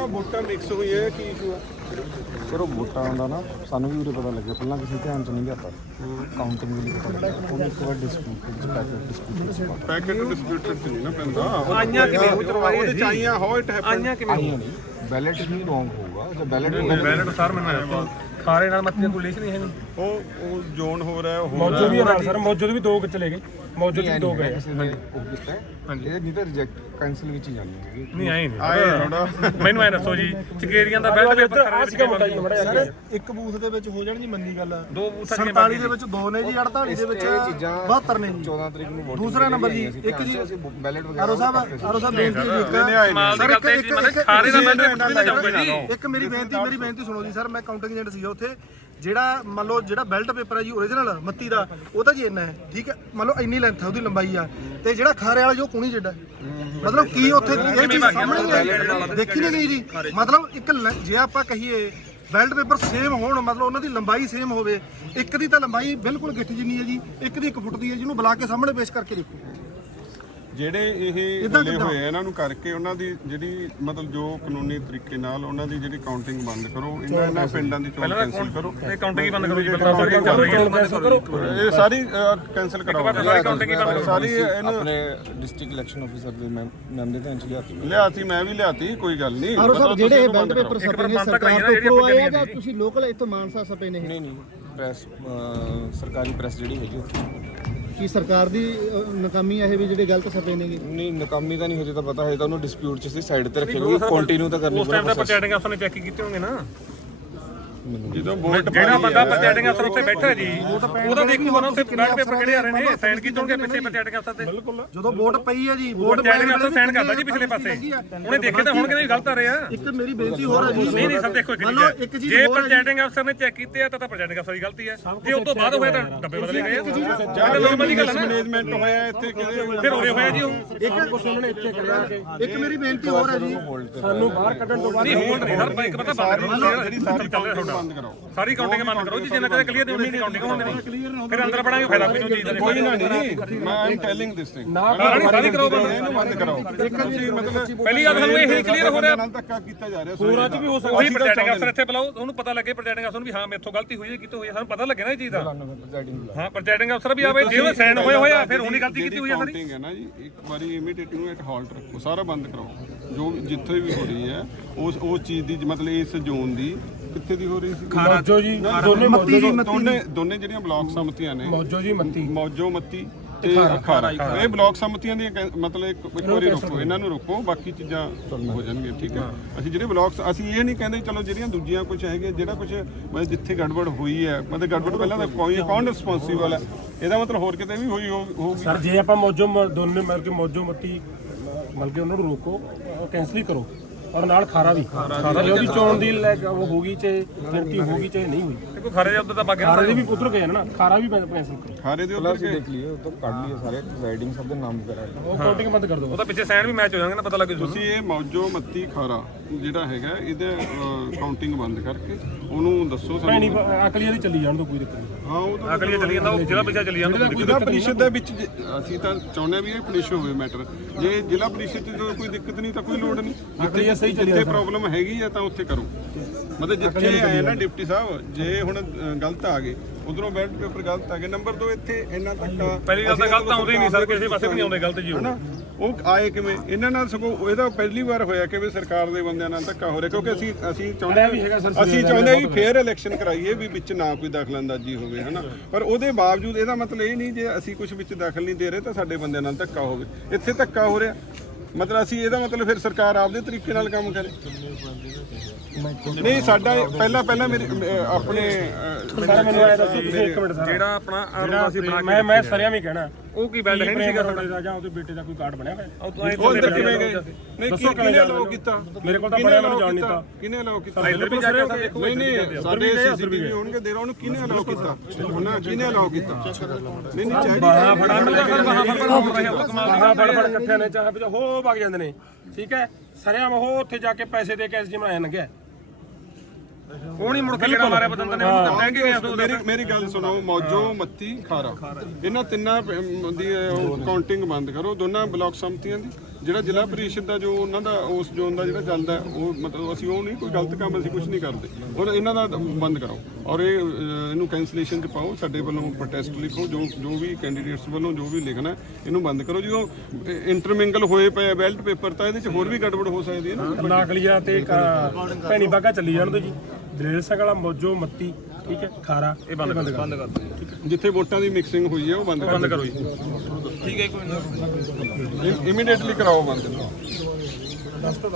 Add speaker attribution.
Speaker 1: ਵੋਟਾਂ ਮਿਕਸ ਹੋਈਆਂ ਕੀ ਇਸ਼ੂ ਆ?
Speaker 2: ਸਰ ਉਹ ਵੋਟਾਂ ਦਾ ਨਾ ਸਾਨੂੰ ਵੀ ਉਰੇ ਪਤਾ ਲੱਗਿਆ, ਪਹਿਲਾਂ ਕਿਸੇ ਧਿਆਨ 'ਚ ਨਹੀਂ ਗਿਆ ਪਰ ਕਾਊਂਟਿੰਗ ਵੀ ਨਹੀਂ ਪਤਾ ਲੱਗਿਆ। ਉਹਨੂੰ ਇੱਕ ਵਾਰ ਡਿਸਪਿਊਟ
Speaker 1: ਪੈਕੇਟ ਡਿਸਪਿਊਟਡ ਚ ਨਹੀਂ ਨਾ ਪੈਂਦਾ। ਆਈਆਂ ਕਿਵੇਂ ਉਹਦੇ ਚ ਆਈਆਂ ਹੋ ਇਟ ਹੈਪਨ
Speaker 2: ਆਈਆਂ ਨਹੀਂ, ਬੈਲਟ ਹੀ ਰੋਂਗ ਹੋਊਗਾ ਜਾਂ
Speaker 3: ਬੈਲਟ ਸਰ ਮੈਨੂੰ ਖਾਰੇ ਨਾਲ ਮੱਤੀ ਕੋਈ ਰਿਲੇਸ਼ਨ ਹੀ ਹੈ ਨਹੀਂ।
Speaker 1: ਉਹ ਜ਼ੋਨ ਹੋ ਰਿਹਾ ਉਹ
Speaker 3: ਮੌਜੂਦ ਵੀ ਨਾਲ ਸਰ, ਮੌਜੂਦ ਵੀ 2 ਚਲੇ ਗਏ, ਮੌਜੂਦ ਵੀ 2 ਗਏ।
Speaker 2: ਉਹ ਕੀਤਾ ਹਾਂਜੀ, ਇਹ ਨਹੀਂ ਤਾਂ ਰਿਜੈਕਟ ਕੈਂਸਲ ਵਿੱਚ ਹੀ ਜਾਂਦੀ ਹੈਗੀ।
Speaker 3: ਨਹੀਂ ਆਏ ਨਹੀਂ
Speaker 1: ਆਏ ਥੋੜਾ
Speaker 3: ਮੈਨੂੰ ਐ ਦੱਸੋ ਜੀ, ਚਕੇਰੀਆਂ ਦਾ ਬੈਲਟ ਪੇਪਰ
Speaker 4: ਸਰ ਇੱਕ ਬੂਥ ਦੇ ਵਿੱਚ ਹੋ ਜਾਣ ਜੀ ਮੰਨੀ ਗੱਲ
Speaker 3: 2 ਬੂਥ
Speaker 4: 47 ਦੇ ਵਿੱਚ 2 ਨੇ ਜੀ, 48 ਦੇ ਵਿੱਚ 72 ਨੇ ਜੀ।
Speaker 2: 14 ਤਰੀਕ ਨੂੰ ਵੋਟ
Speaker 4: ਦੂਸਰਾ ਨੰਬਰ ਜੀ ਇੱਕ ਜੀ
Speaker 2: ਬੈਲਟ ਵਗੈਰਾ
Speaker 4: ਆਰੋ ਸਾਹਿਬ ਬੇਨਤੀ ਹੈ
Speaker 3: ਖਾਰੇ ਦਾ ਬੈਲਟ ਨਹੀਂ ਜਾਊਗਾ ਜੀ।
Speaker 4: ਇੱਕ ਮੇਰੀ ਬੇਨਤੀ ਸੁਣੋ ਜੀ ਸਰ, ਮੈਂ ਕਾਊਂਟਿੰਗ ਏਜੰਟ ਸੀਗਾ ਉੱਥੇ। ਜਿਹੜਾ ਮੰਨ ਲਓ ਜਿਹੜਾ ਬੈਲਟ ਪੇਪਰ ਹੈ ਜੀ ਓਰੀਜਨਲ ਮੱਤੀ ਦਾ, ਉਹ ਤਾਂ ਜੀ ਇੰਨਾ ਹੈ ਠੀਕ ਹੈ, ਮੰਨ ਲਓ ਇੰਨੀ ਲੈਂਥ ਹੈ ਉਹਦੀ ਲੰਬਾਈ ਆ, ਤੇ ਜਿਹੜਾ ਖਾਰੇ ਵਾਲਾ ਜੋ ਕੁਣੀ ਜਿੱਡਾ ਮਤਲਬ ਕੀ ਉੱਥੇ ਇਹ ਚੀਜ਼ ਸਾਹਮਣੇ ਨਹੀਂ ਆਈ, ਦੇਖੀ ਨਹੀਂ ਗਈ ਜੀ। ਮਤਲਬ ਇੱਕ ਜੇ ਆਪਾਂ ਕਹੀਏ ਬੈਲਟ ਪੇਪਰ ਸੇਮ ਹੋਣ, ਮਤਲਬ ਉਹਨਾਂ ਦੀ ਲੰਬਾਈ ਸੇਮ ਹੋਵੇ, ਇੱਕ ਦੀ ਤਾਂ ਲੰਬਾਈ ਬਿਲਕੁਲ ਗਿੱਠ ਜਿੰਨੀ ਹੈ ਜੀ, ਇੱਕ ਦੀ 1 ਫੁੱਟ ਦੀ ਹੈ, ਜਿਹਨੂੰ ਬੁਲਾ ਕੇ ਸਾਹਮਣੇ ਪੇਸ਼ ਕਰਕੇ ਦੇਖੋ।
Speaker 1: ਜਿਹੜੇ ਇਹ ਲੱਲੇ ਹੋਏ ਆ ਇਹਨਾਂ ਨੂੰ ਕਰਕੇ ਉਹਨਾਂ ਦੀ ਜਿਹੜੀ ਮਤਲਬ ਜੋ ਕਾਨੂੰਨੀ ਤਰੀਕੇ ਨਾਲ ਉਹਨਾਂ ਦੀ ਜਿਹੜੀ ਕਾਊਂਟਿੰਗ ਬੰਦ ਕਰੋ, ਇਹਨਾਂ ਪਿੰਡਾਂ ਦੀ ਚੋਣ ਕੈਂਸਲ ਕਰੋ।
Speaker 3: ਇਹ ਕਾਊਂਟਿੰਗ ਹੀ ਬੰਦ ਕਰੋ ਜੀ, ਸਾਰੀ ਚੱਲ ਰਹੀ ਹੈ,
Speaker 1: ਇਹ ਸਾਰੀ ਕੈਂਸਲ ਕਰਾਓ।
Speaker 3: ਸਾਰੀ ਕਾਊਂਟਿੰਗ ਹੀ ਬੰਦ ਕਰੋ।
Speaker 1: ਸਾਰੀ ਇਹਨੂੰ
Speaker 2: ਆਪਣੇ ਡਿਸਟ੍ਰਿਕਟ ਇਲੈਕਸ਼ਨ ਆਫੀਸਰ ਦੇ ਮੈਮ ਦੇ ਧਿਆਨ 'ਚ ਲਿਆਤੀ।
Speaker 1: ਲਿਆਤੀ, ਮੈਂ ਵੀ ਲਿਆਤੀ, ਕੋਈ ਗੱਲ ਨਹੀਂ।
Speaker 4: ਜਿਹੜੇ ਇਹ ਬੈਲਟ ਪੇਪਰ ਸਪੇ ਨੇ ਸਰਕਾਰ ਤੋਂ ਆਏ ਜਾਂ ਤੁਸੀਂ ਲੋਕਲ ਇੱਥੋਂ ਮਾਨਸਾ ਸਪੇ ਨੇ?
Speaker 2: ਨਹੀਂ ਪ੍ਰੈਸ ਸਰਕਾਰੀ ਪ੍ਰੈਸ ਜਿਹੜੀ ਹੈਗੀ ਉੱਥੇ
Speaker 4: ਕੀ ਸਰਕਾਰ ਦੀ ਨਾਕਾਮੀ ਹੈ ਇਹ ਵੀ ਜਿਹੜੇ ਗਲਤ ਸਪੇ ਨੇਗੇ?
Speaker 2: ਨਹੀਂ ਨਾਕਾਮੀ ਤਾਂ ਨਹੀਂ, ਹਜੇ ਤਾਂ ਪਤਾ ਹੈ ਤਾਂ ਉਹਨੂੰ ਡਿਸਪਿਊਟ 'ਚ ਸੀ ਸਾਈਡ ਤੇ ਰੱਖੇ ਕਿਉਂਕਿ ਕੰਟੀਨਿਊ ਤਾਂ ਕਰਨੀ
Speaker 3: ਉਸ ਟਾਈਮ ਦਾ ਪ੍ਰੈਜ਼ਾਈਡਿੰਗ ਅਫਸਰ ਨੇ ਚੈੱਕ ਕੀਤੇ ਹੋਣਗੇ ਨਾ।
Speaker 1: ਜਦੋਂ ਵੋਟ
Speaker 3: ਜਿਹੜਾ ਬੰਦਾ ਪ੍ਰੈਜ਼ਾਈਡਿੰਗ ਅਫਸਰ ਉੱਥੇ ਬੈਠਾ ਜੀ, ਉਹਦਾ ਦੇਖੂਗਾ ਨਾ ਉੱਥੇ ਬੈਲਟ ਪੇਪਰ ਕਿਹੜੇ ਆ ਰਹੇ ਨੇ, ਸਾਈਨ ਕੀਤੇ ਹੋਣਗੇ ਪਿੱਛੇ ਪ੍ਰੈਜ਼ਾਈਡਿੰਗ ਅਫਸਰ ਤੇ।
Speaker 4: ਜਦੋਂ ਵੋਟ ਪਈ ਹੈ ਜੀ, ਵੋਟ
Speaker 3: ਪ੍ਰੈਜ਼ਾਈਡਿੰਗ ਅਫਸਰ ਸਾਈਨ ਕਰਦਾ ਜੀ ਪਿਛਲੇ ਪਾਸੇ, ਉਹਨੇ ਦੇਖੇ ਤਾਂ ਹੁਣ ਕਿਹਨੇ ਗਲਤ ਆ ਰਹੇ ਆ।
Speaker 4: ਇੱਕ ਮੇਰੀ ਬੇਨਤੀ ਹੋਰ ਹੈ ਜੀ।
Speaker 3: ਨਹੀਂ ਸਰ ਦੇਖੋ ਇੱਕ ਚੀਜ਼, ਜੇ ਪ੍ਰੈਜ਼ਾਈਡਿੰਗ ਅਫਸਰ ਨੇ ਚੈੱਕ ਕੀਤੇ ਆ ਤਾਂ ਪ੍ਰੈਜ਼ਾਈਡਿੰਗ ਅਫਸਰ ਦੀ ਗਲਤੀ ਹੈ, ਜੇ ਉਸ ਤੋਂ ਬਾਅਦ ਹੋਇਆ ਤਾਂ ਡੱਬੇ ਬਦਲੇ ਗਏ ਆ।
Speaker 1: ਜਾਂ ਨੋਰਮਲੀ ਗੱਲ ਮੈਨੇਜਮੈਂਟ ਹੋਇਆ ਇੱਥੇ ਕਿਹਦੇ
Speaker 3: ਫਿਰ ਹੋਰੇ ਹੋਇਆ ਜੀ ਉਹ
Speaker 4: ਇੱਕ ਮੇਰੀ ਬੇਨਤੀ ਹੋਰ ਹੈ ਜੀ,
Speaker 3: ਸਾਨੂੰ ਬਾਹਰ ਕੱਢਣ ਤੋਂ ਬਾਅਦ ਹੋਲਡ ਨਹੀਂ ਸਰ, ਇੱਕ ਪਤਾ ਬੰਦ ਕਰੋ,
Speaker 1: ਜਿਹੜੀ ਸਾਰੀ ਕਾਊਂਟਿੰਗ ਬੰਦ ਕਰਾਓ।
Speaker 3: ਸਾਰੀ ਕਾਊਂਟਿੰਗ ਬੰਦ ਕਰੋ ਜੀ, ਜਿੰਨਾ ਚਿਰ ਕਲੀਅਰ ਨਹੀਂ ਹੁੰਦੀ ਕਾਊਂਟਿੰਗ ਹੁੰਦੀ ਨਹੀਂ, ਫਿਰ ਅੰਦਰ ਪੜਾਂਗੇ ਫਾਇਦਾ ਕੋਈ ਚੀਜ਼ ਦਾ
Speaker 1: ਕੋਈ ਨਾ ਨਹੀਂ, ਮੈਂ ਆਮ ਟੈਲਿੰਗ ਦਿਸ ਥਿੰਗ
Speaker 3: ਸਾਰੀ ਕਰੋ
Speaker 1: ਇਹਨੂੰ ਬੰਦ ਕਰਾਓ। ਇੱਕ ਤੁਸੀਂ ਮਤਲਬ
Speaker 3: ਪਹਿਲੀ ਗੱਲ ਸਾਨੂੰ ਇਹ ਕਲੀਅਰ ਹੋ ਰਿਹਾ,
Speaker 1: ਨਾਲ ਧੱਕਾ ਕੀਤਾ ਜਾ ਰਿਹਾ।
Speaker 3: ਪੂਰਾ ਚ ਵੀ ਹੋ ਸਕਦਾ। ਉਹੀ ਪ੍ਰੈਜ਼ਾਈਡਿੰਗ ਅਫਸਰ ਇੱਥੇ ਬੁਲਾਓ, ਉਹਨੂੰ ਪਤਾ ਲੱਗੇ ਪ੍ਰੈਜ਼ਾਈਡਿੰਗ ਅਫਸਰ ਨੂੰ ਵੀ ਹਾਂ ਮੇਥੋਂ ਗਲਤੀ ਹੋਈ ਹੈ, ਕਿਤੋਂ ਹੋਈ ਹੈ, ਸਾਨੂੰ ਪਤਾ ਲੱਗੇ ਨਾ ਇਹ ਚੀਜ਼ ਦਾ। ਹਾਂ ਪ੍ਰੈਜ਼ਾਈਡਿੰਗ ਅਫਸਰ ਵੀ ਆਵੇ, ਜੇ ਉਹ ਸਾਈਨ ਹੋਏ ਹੋਇਆ ਫਿਰ ਉਹਨੇ ਗਲਤੀ ਕੀਤੀ ਹੋਈ ਹੈ ਸਾਰੀ।
Speaker 1: ਕਾਊਂਟਿੰਗ ਹੈ ਨਾ ਜੀ, ਇੱਕ ਵਾਰੀ ਇਮੀਡੀਏਟ ਨੂੰ ਇੱਕ ਹਾਲਟ ਰੱਖੋ, ਸਾਰਾ ਬੰਦ ਕਰਾਓ। ਜੋ ਜਿੱਥੇ ਵੀ ਹੋ ਰਹੀ ਹੈ ਉਸ ਚੀਜ਼ ਦੀ ਮਤਲਬ ਇਸ ਜ਼ੋਨ ਦੀ ਕਿੱਥੇ ਦੀ ਹੋ ਰਹੀ ਸੀ?
Speaker 3: ਮੌਜੋ ਜੀ
Speaker 1: ਦੋਨੇ ਜਿਹੜੀਆਂ ਬਲਾਕ ਸਮਤੀਆਂ ਨੇ,
Speaker 3: ਮੌਜੋ
Speaker 1: ਮੱਤੀ ਤੇ ਖਾਰਾ, ਇਹ ਬਲਾਕ ਸਮਤੀਆਂ ਦੀਆਂ ਮਤਲਬ ਇੱਕ ਵਾਰੀ ਰੋਕੋ, ਇਹਨਾਂ ਨੂੰ ਰੋਕੋ, ਬਾਕੀ ਚੀਜ਼ਾਂ ਹੋ ਜਾਣਗੀਆਂ ਠੀਕ ਹੈ। ਅਸੀਂ ਜਿਹੜੇ ਬਲਾਕ, ਅਸੀਂ ਇਹ ਨਹੀਂ ਕਹਿੰਦੇ ਚਲੋ ਜਿਹੜੀਆਂ ਦੂਜੀਆਂ ਕੁਝ ਹੈਗੇ, ਜਿਹੜਾ ਕੁਝ ਮਤਲਬ ਜਿੱਥੇ ਗੜਬੜ ਹੋਈ ਹੈ, ਮਤਲਬ ਗੜਬੜ ਪਹਿਲਾਂ ਤਾਂ ਕੌਣ ਰਿਸਪੌਂਸੀਬਲ ਹੈ, ਇਹਦਾ ਮਤਲਬ ਹੋਰ ਕਿਤੇ ਵੀ ਹੋਈ ਹੋਊਗੀ
Speaker 3: ਸਰ। ਜੇ ਆਪਾਂ ਮੌਜੋ ਦੋਨੇ ਮਿਲ ਕੇ ਮੌਜੋ ਮੱਤੀ ਮਿਲ ਕੇ ਉਹਨਾਂ ਨੂੰ ਰੋਕੋ, ਕੈਂਸਲ ਹੀ ਕਰੋ, ਔਰ ਨਾਲ ਖਾਰਾ ਵੀ ਜੋ ਵੀ ਚੋਣ ਦੀ ਉਹ ਹੋਗੀ ਚਾਹੇ ਗਿਣਤੀ ਹੋਗੀ ਚਾਹੇ ਨਹੀਂ ਹੋਈ। ਦੇਖੋ ਖਾਰੇ ਦੇ ਉੱਤੇ ਤਾਂ ਬਾਕੀ ਖਾਰੇ ਦੇ ਵੀ ਉਤਰ ਗਏ ਨਾ, ਖਾਰਾ ਵੀ ਕੈਂਸਲ ਕਰੋ।
Speaker 1: ਖਾਰੇ ਦੇ ਉੱਤੇ
Speaker 2: ਦੇਖ ਲਈਏ, ਉਹ ਤਾਂ ਕੱਢ ਲਈਏ ਸਾਰੇ ਰਾਈਡਿੰਗ ਸਭ ਦੇ ਨਾਮ ਵਗੈਰਾ,
Speaker 3: ਉਹ ਕਾਊਂਟਿੰਗ ਬੰਦ ਕਰ ਦਿਓ, ਉਹਦਾ ਪਿੱਛੇ ਸਾਈਨ ਵੀ ਮੈਚ ਹੋ ਜਾਣਗੇ ਨਾ, ਪਤਾ ਲੱਗ ਜੂ।
Speaker 1: ਤੁਸੀਂ ਇਹ ਮੌਜੋ ਮੱਤੀ ਖਾਰਾ ਜਿਹੜਾ ਹੈਗਾ ਇਹਦੇ ਕਾਊਂਟਿੰਗ ਬੰਦ ਕਰਕੇ ਉਹਨੂੰ ਦੱਸੋ ਸਾਨੂੰ।
Speaker 3: ਅਕਲੀਆਂ ਦੀ ਚੱਲੀ ਜਾਣ ਤੋਂ ਕੋਈ ਦਿੱਕਤ ਨਹੀਂ।
Speaker 1: ਹਾਂ ਉਹ ਤਾਂ
Speaker 3: ਅਕਲੀਆਂ ਚੱਲੀ ਜਾਂਦਾ, ਜ਼ਿਲ੍ਹਾ ਪਿੱਛੇ ਚੱਲੀ ਜਾਂਦਾ,
Speaker 1: ਜ਼ਿਲ੍ਹਾ ਪ੍ਰੀਸ਼ਦ ਦੇ ਵਿੱਚ ਅਸੀਂ ਤਾਂ ਚਾਹੁੰਦੇ ਵੀ ਇਹ ਫਿਨਿਸ਼ ਹੋਵੇ ਮੈਟਰ। ਜੇ ਜ਼ਿਲ੍ਹਾ ਪ੍ਰੀਸ਼ਦ ਚ ਕੋਈ ਦਿੱਕਤ ਨਹੀਂ ਤਾਂ ਕੋਈ ਲੋੜ ਨਹੀਂ, ਜਿੱਥੇ ਪ੍ਰੋਬਲਮ ਹੈਗੀ ਆ ਤਾਂ ਉੱਥੇ ਕਰੋ। ਮਤਲਬ ਜਿੱਥੇ ਆਏ ਨਾ ਡਿਪਟੀ ਸਾਹਿਬ, ਜੇ ਹੁਣ ਗਲਤ ਆ ਗਏ ਉਧਰੋਂ ਬੈਲਟ ਪੇਪਰ ਗਲਤ ਆ ਗਏ, ਨੰਬਰ 2 ਇੱਥੇ ਇੰਨਾ ਧੱਕਾ।
Speaker 3: ਪਹਿਲੀ ਗੱਲ ਤਾਂ ਗਲਤ ਆਉਂਦੇ ਹੀ ਨਹੀਂ ਸਰ, ਕਿਸੇ ਪਾਸੇ ਵੀ ਨਹੀਂ ਆਉਂਦੇ ਗਲਤ ਜੀ
Speaker 1: ਹਨਾ। ਉਹ ਆਏ ਕਿਵੇਂ ਇਹਨਾਂ ਨਾਲ, ਸਗੋਂ ਇਹਦਾ ਪਹਿਲੀ ਵਾਰ ਹੋਇਆ ਕਿ ਵੀ ਸਰਕਾਰ ਦੇ ਬੰਦਿਆਂ ਨਾਲ ਧੱਕਾ ਹੋ ਰਿਹਾ, ਕਿਉਂਕਿ ਅਸੀਂ ਚਾਹੁੰਦੇ ਵੀ ਫੇਅਰ ਇਲੈਕਸ਼ਨ ਕਰਾਈਏ, ਵੀ ਵਿੱਚ ਨਾ ਕੋਈ ਦਖਲਅੰਦਾਜ਼ੀ ਹੋਵੇ ਹਨਾ। ਪਰ ਉਹਦੇ ਬਾਵਜੂਦ ਇਹਦਾ ਮਤਲਬ ਇਹ ਨਹੀਂ ਜੇ ਅਸੀਂ ਕੁਝ ਵਿੱਚ ਦਖਲ ਨਹੀਂ ਦੇ ਰਹੇ ਤਾਂ ਸਾਡੇ ਬੰਦਿਆਂ ਨਾਲ ਧੱਕਾ ਹੋਵੇ। ਇੱਥੇ ਧੱਕਾ ਹੋ ਰਿਹਾ, ਮਤਲਬ ਅਸੀਂ ਇਹਦਾ ਮਤਲਬ ਫਿਰ ਸਰਕਾਰ ਆਪਦੇ ਤਰੀਕੇ ਨਾਲ ਕੰਮ ਕਰੇ। ਨਹੀਂ ਸਾਡਾ ਪਹਿਲਾਂ ਮੇਰੇ ਆਪਣੇ
Speaker 3: ਮੈਨੂੰ ਆਇਆ ਦੱਸੋ ਤੁਸੀਂ ਇੱਕ ਮਿੰਟ ਸਰ, ਜਿਹੜਾ ਆਪਣਾ ਅਸੀਂ ਬਣਾ ਕੇ ਮੈਂ ਸਰਿਆਂ ਵੀ ਕਹਿਣਾ, ਉਹ ਕੀ ਬੈਲਟ ਹੈ ਨਹੀਂ ਸੀਗਾ ਤੁਹਾਡਾ ਜਾਂ ਉਹਦੇ ਬੇਟੇ ਦਾ ਕੋਈ ਕਾਰਡ ਬਣਿਆ ਹੋਇਆ?
Speaker 1: ਉਹ ਇੱਧਰ ਕਿਵੇਂ ਗਏ? ਨਹੀਂ ਕਿਹਨੇ ਅਲਾਉ ਕੀਤਾ?
Speaker 3: ਮੇਰੇ ਕੋਲ ਤਾਂ ਬੜਿਆ ਮੈਨੂੰ ਜਾਣ ਨਹੀਂ ਦਿੱਤਾ।
Speaker 1: ਕਿਹਨੇ ਅਲਾਉ ਕੀਤਾ?
Speaker 3: ਇੱਧਰ ਵੀ ਜਾ ਕੇ ਸਰ ਦੇਖੋ।
Speaker 1: ਨਹੀਂ ਸਾਡੇ ਸੀਸੀਟੀਵੀ ਹੋਣਗੇ ਦੇ ਰਹਾ, ਉਹਨੂੰ ਕਿਹਨੇ ਅਲਾਉ ਕੀਤਾ? ਉਹਨਾਂ ਕਿਹਨੇ ਅਲਾਉ ਕੀਤਾ? ਨਹੀਂ ਚਾਹੀਦੀ
Speaker 3: ਬਾਹਾਂ ਫੜ ਇਕੱਠਿਆਂ ਨੇ ਚਾਹੇ ਹੋ ਵਗ ਜਾਂਦੇ ਨੇ ਠੀਕ ਹੈ। ਸਰਿਆਂ ਉਹ ਉੱਥੇ ਜਾ ਕੇ ਪੈਸੇ ਦੇ ਕੇ ਐਸਜੀ ਬਣਾਇਆ ਲੰਘਿਆ, ਉਹ ਨਹੀਂ ਮੁੜ ਕੇ ਜਿਹੜਾ ਮਾਰਿਆ ਬਦੰਦ ਨੇ ਉਹਨੂੰ ਕਹਿ ਕੇ ਗਿਆ।
Speaker 1: ਮੇਰੀ ਗੱਲ ਸੁਣੋ, ਮੌਜੋ ਮੱਤੀ ਖਾਰਾ ਇਹਨਾਂ ਤਿੰਨਾਂ ਦੀ ਕਾਊਂਟਿੰਗ ਬੰਦ ਕਰੋ, ਦੋਨਾਂ ਬਲਾਕ ਸਮਤੀਆਂ ਦੀ। ਜਿਹੜਾ ਜ਼ਿਲ੍ਹਾ ਪਰਿਸ਼ਦ ਦਾ ਜੋ ਉਹਨਾਂ ਦਾ ਉਸ ਜ਼ੋਨ ਦਾ ਜਿਹੜਾ ਚੱਲਦਾ ਉਹ ਮਤਲਬ ਅਸੀਂ ਉਹ ਨਹੀਂ ਕੋਈ ਗਲਤ ਕੰਮ ਅਸੀਂ ਕੁਝ ਨਹੀਂ ਕਰਦੇ ਔਰ ਇਹਨਾਂ ਦਾ ਬੰਦ ਕਰਾਓ ਔਰ ਇਹਨੂੰ ਕੈਂਸਲੇਸ਼ਨ 'ਚ ਪਾਓ ਸਾਡੇ ਵੱਲੋਂ ਪ੍ਰੋਟੈਸਟ ਲਿਖੋ ਜੋ ਵੀ ਕੈਂਡੀਡੇਟਸ ਵੱਲੋਂ ਜੋ ਵੀ ਲਿਖਣਾ ਇਹਨੂੰ ਬੰਦ ਕਰੋ ਜਦੋਂ ਇੰਟਰਮਿੰਗਲ ਹੋਏ ਪਏ ਬੈਲਟ ਪੇਪਰ ਤਾਂ ਇਹਦੇ 'ਚ ਹੋਰ ਵੀ ਗੜਬੜ ਹੋ ਸਕਦੀ ਹੈ ਨਾ
Speaker 3: ਨਾਗਲੀਆ ਤੇ ਭੈਣੀ ਬਾਗਾ ਚੱਲੀ ਜਾਣ ਦੋ ਜੀ ਦਲੇਰ ਸਿੰਘ ਵਾਲਾ ਮੋਜੋ ਮੱਤੀ ਠੀਕ ਹੈ ਖਾਰਾ ਇਹ ਬੰਦ ਕਰ ਦਿਓ
Speaker 1: ਜਿੱਥੇ ਵੋਟਾਂ ਦੀ ਮਿਕਸਿੰਗ ਹੋਈ ਹੈ ਉਹ ਬੰਦ
Speaker 3: ਕਰੋ ਜੀ
Speaker 1: ਠੀਕ ਹੈ ਕੋਈ ਨਾ ਇਮੀਡੀਏਟਲੀ ਕਰਾਓ ਬੰਦ